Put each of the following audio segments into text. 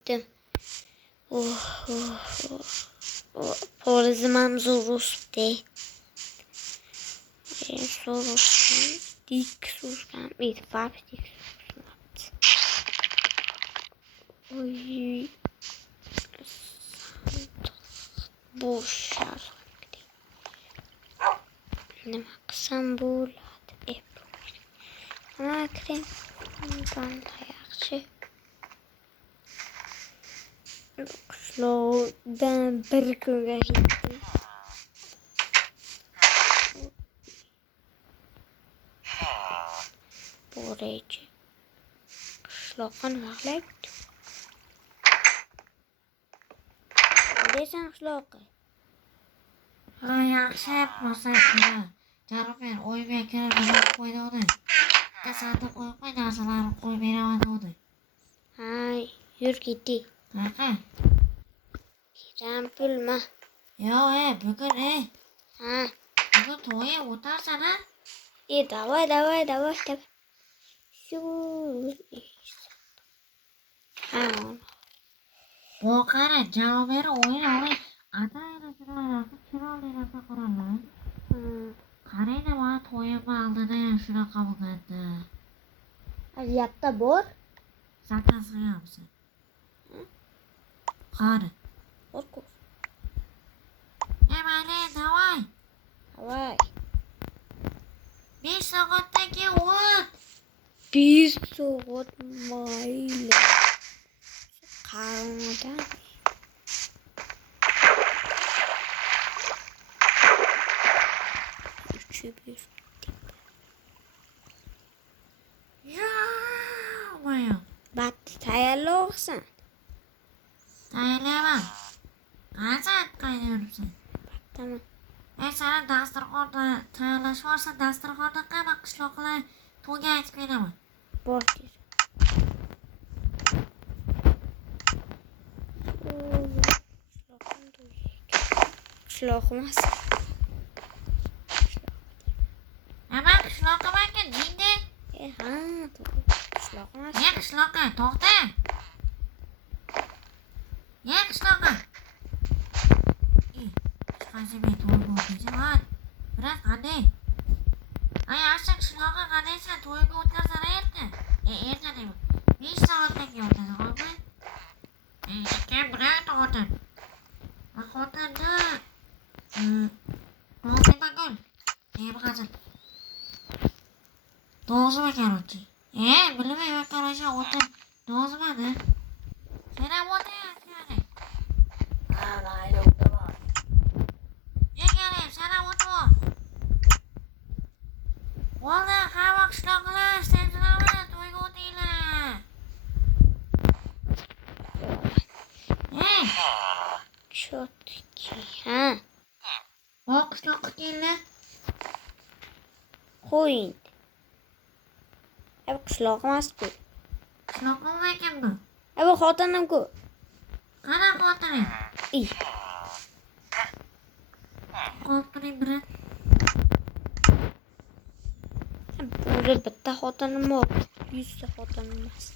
Gittim. Oh, oh, oh. Oh, Porazımam zorusty. Zorustam. Dik sorustam. Bir fark dik sorustam. Oy. Boş yer. Ne baksam bulat. Ama krem. Ben ayakçı. Slow bir köye gittim. Boreci. Slogan varlık. Desen slogan. yaxshi ko'rsatdilar. Jaribmen o'y bekini bilib qo'ydi. Tasadduq qo'y narsalarni qo'yib beradi. Hay, yur gitti. Qaqa? Kiram pulma. Yo, bugun Ha. bugun to'y o'tarsan a? Давай. Şu. Ha. Bu qara javoberi o'yin. Atayini chiroyli narsa quraman. Qaraydi mana to'yimni oldida shunaqa bo'lganda. Yatta bor. Zakas qilamiz. Qani. Korku. Mayli, davay. Давай. 5 soatdan keyin o't. Bir soğut mayla. Karnıdan. Üçü bir. Yo. Bat tayarlı olsan. Tayyorlayman. Qancha qaynayapsan sen? Tamam. Sana dasturxonni tayyorlash bo'lsa, dasturxonni qilma qishloqlar to'yga aytib beraman. Bor. Qishloqmas. Nima qishloqqa bakka jinde? Ha, qishloqmas. Qishloqqa to'xta. Qishloqqa. Qancha to'y bo'ldi, biroq qanday? Yaxshi qishloqqa qadaysan to'yga o'tkazsan erta. Erta deyman. 5 soatdan keyin o'tadi, xo'pmi? Keyin bilan o'tin. Xotinni To'g'ri hazır. Doğru karoti. Bilmayman karoti o'tin. Doğru Sen ham o'tyapsan. Mayli o'taman. Sen ham o'tma. Bo'ldi, hamma qishloqlar sensinami to'yga o'tinglar. Chotki, ha. O qishloqqa keldi. Qo'ying. Qishloqmas-ku. Qishloqmi ekan bu? Bu xotinim-ku. Qana xotining? Xotining biri. Burada bitta xotinim bor. 100 ta xotinim emas.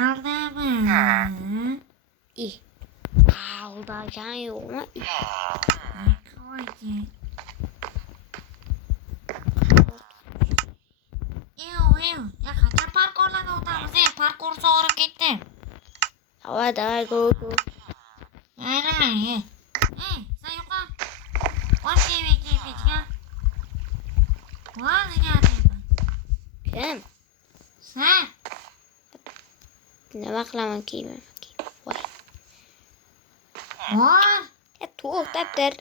Aldimi? Aldagan yo'qmi? Qo'ydi. Qancha parkurlarga o'tamiz? Parkur sovurib ketdi. Давай, go. Aynan. Sen yo'qol. Bosh kiyimga. Voy, degadim. Kim? Sen. Nima qilaman kiyimim? Voy. Voy. To'xtab tur.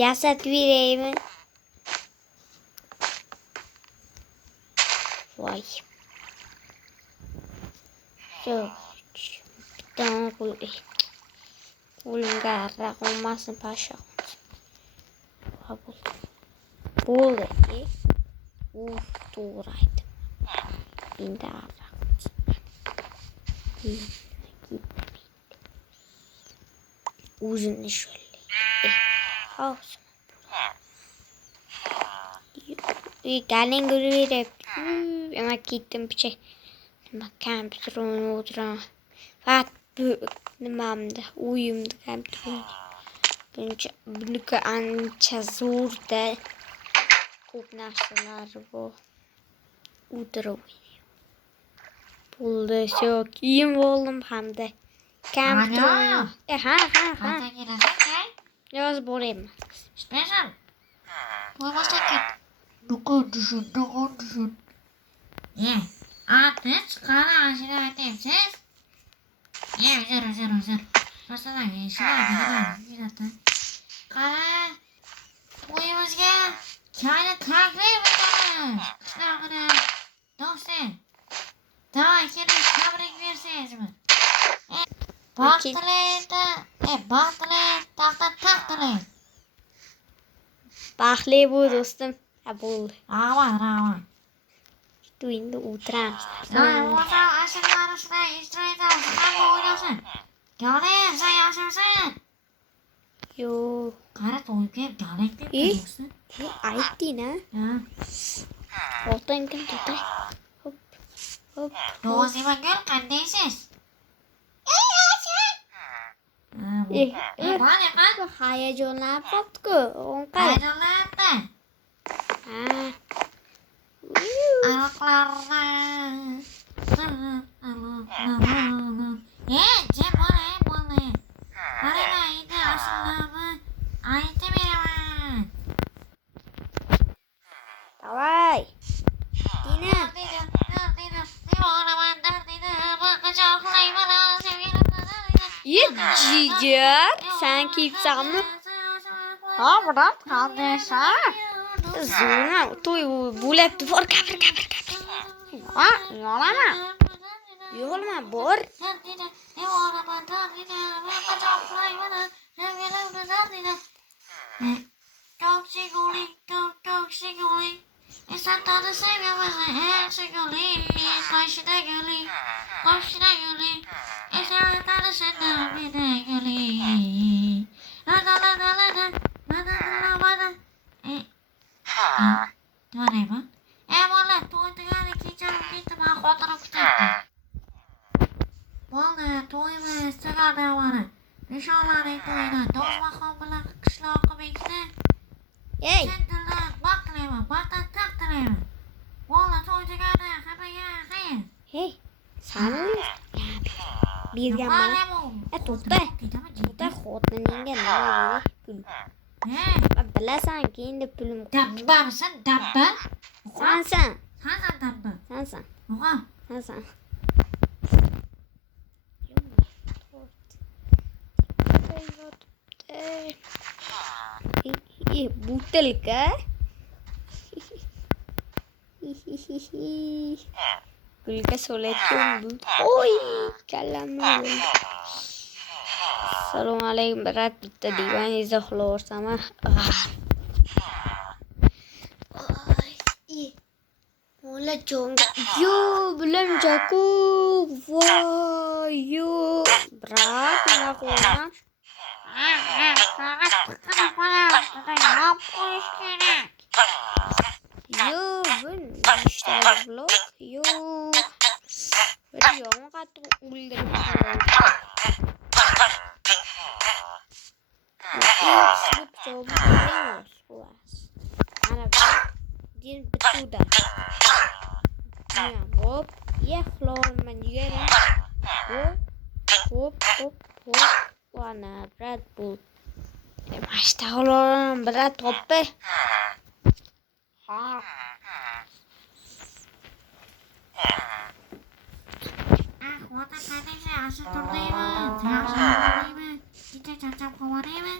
Yasatib beraymi? Voy. Bitta qo'limga araq olmasin pasha. Bo'ldi. To'g'ri aytdim. Endi araq. O'zini sho'llaydi. Ho'p. Galing gurib beribdi. Ama ketdim picha. kompyuter o'ynab o'tiraman. Faqat bu nimamda, o'yimda kompyuter o'ynayman. Buniki ancha zo'rda. Ko'p narsalari bor. O'tirib o'ynayman. Bo'ldi, shu kiyim oldim hamda kompyuter o'ynayman. Ha. Qancha kelasan? Yozib borayman. Special. Qo'ymasdan ket. Nuqul düşün. Artık qani ashula aytyapsiz? Uzr. Masalan, shunday qani to'yimizga kayni taklif etamiz. Qishlog'ida do'stlar. Davay keling, tabrik bersangizmi? Baxtli, Baxtli bo'l do'stim. Ha bo'ldi. Rahmat. To'yingda o'tiramiz. Ashulani shunday ijro etamiz. Hamma o'ynasin. Galing, sen yaxshimisan? Yo'q. Qara to'yga galing deb turibsiz. Aytding-a? Xotin kim tutay? Hop. Rozimagul qandaysiz? Bu hayajonlanib qopti-ku. Hayajonlanibdi. Aloqlarni. Jim bo'ldi. Qaraydi ashulani aytib beraman. Davay. Dina. Jigar, sen kiyipsanmi? Ha, buram qandaysan? Zo'rma, to'y bo'lyapti. Bor, gapir. Ha, yo'laman. Yo'lma, bor. Esatları seviyorsun, her şey gülü, karşıda gülü. Esatları senden bir de gülü. Tuanay mı? Valla to'ydigan kechirib ketaman, xotirim kutyapti. Bo'ldi, to'yimiz tugadi mana. Nishonlaring to'yini Do'stmaxon bilan qishloqqa bekdi. Ey, Baxtdan taqtirayman. Bo'ldi, to'y tugadi, hammaga xayr. hey, sani berganman. To'xta, xotiningga nima berib pul. Bilasan-ki, endi pulim Dabbamisan, dabba? Sansan. Dabba. Sansan. Sansan. Butelka. Gulga so'layotgan. Oy, kallamni. Assalomu alaykum, brat. Bitta divan izohlaversam. Mola jonga. Yo, bilim jaku. Voy, yo. Brat, nima qilaman? Yo, bu ishtali blok. Yo. Bir yomon qattiq o'ldirib din betuda. Hop, yexlorman yere. Hop. Wana brat bu. Mashtaxlorim brat toppe. Ha. Xotin qandaysa, ashul turmaymi? Kecha charchab qolmadingmi?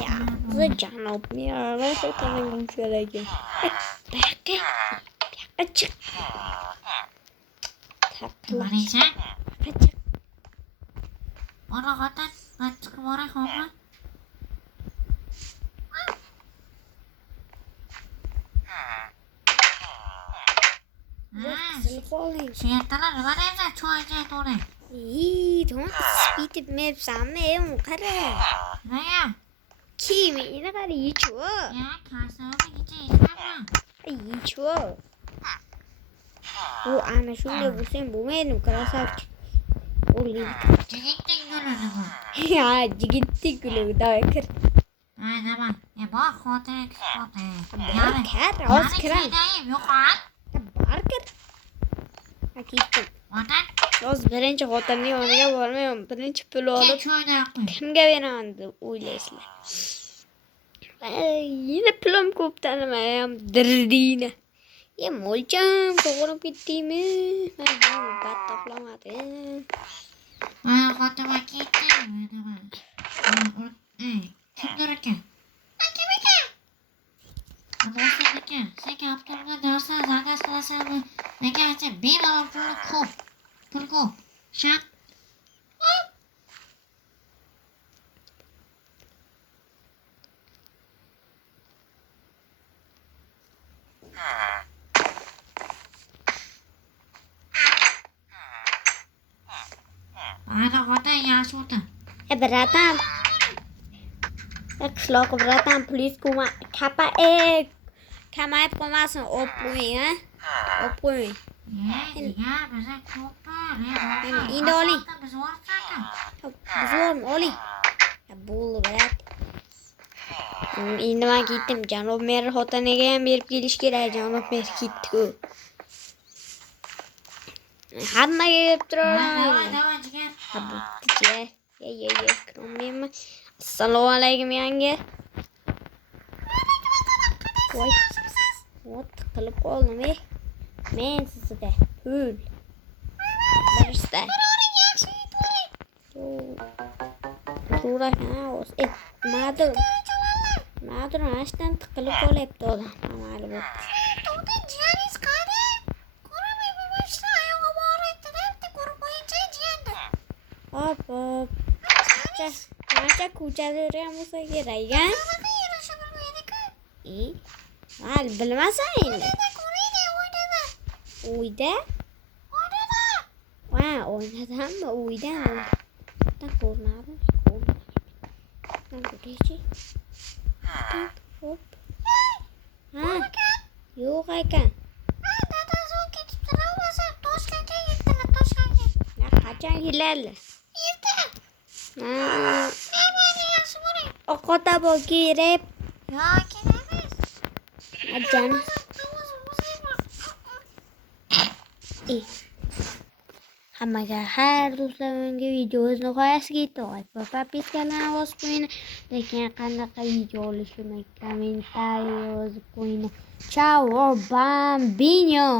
Ya, janob miyara xotinim kerak. Buyoqqa chiq. Nimalaysan? Chiq. Mana xotin, men chiqib boray xo'pmi? Telefoning. Shu yerdalar nima deyapsan? Choyga to'la. To'g'ri, spitib mepsanmi? Qara. Nimaga? Kiyimingni qara, yechib. Ya, kasabni kecha yechmabman. Yichvo. U ana shunday bo'lsang bo'lmaydi, krasavchik. O'lik. Jigitning gulini bu. Ya, jigitning guli, davay kir. Ayna bak. Bak xotini kutmoqda. Kir, hozir kiram. Yo'qol. Bar kir. Ketdim. Vatan. Hozir birinchi xotinning yoniga bormayman. Birinchi pul olib Keyin choydan qo'y. kimga beraman deb o'ylaysizlar. Yine pulim ko'p tanimayam dirdina. Mo'lcham to'g'rib ketdingmi? Men bat to'plamadim. Mana xotima ketdi. Kimdir ekan? Kim ekan? Adresim ekan. Sen kaptorga darslar zakaz qilasanmi? Menga aytsa, bemalol puli ko'p. Pul ko'p. Shart. Mana xotin yaxshi o'ti. Bratан. Qishloq bratан, please kuma kapa kamayib qolmasin, olib qo'ying, ha? Olib qo'ying. Ya, biza ko'pmi? Endi oling. Biz o'rtakan. Zo'rmi, oling. Bo'ldi, brat. Endi men ketdim. Janob mer xotiniga ham berib kelish kerak. Janob mer ketdi-ku. Hammaga berib turaman. Davay, jigar. Habibtiga. Ye, kirmayman. Assalomu alaykum yangi. Voy. What qilib qoldim, Men sizga pul. Berishda. So'rashna o'z. Madur ashdan tiqilib qolyapti odam. Amali bu. Hop. Qancha ko'chada yuramiz kerak, ha? Mal bilmasan endi. Uyda? Va, o'ynadimmi? Uydan. Ko'rmadim. Hop. Ha? Yo'q ekan. Qachon keladi? Ovqat olib kelib. Ajan. Hammaga har do'stlar menga videomiz nihoyasiga yetdi. Podpiskalarni bosib qo'ying. Lekin qanaqa video olishimni kommentariy yozib qo'ying. Ciao, bambino.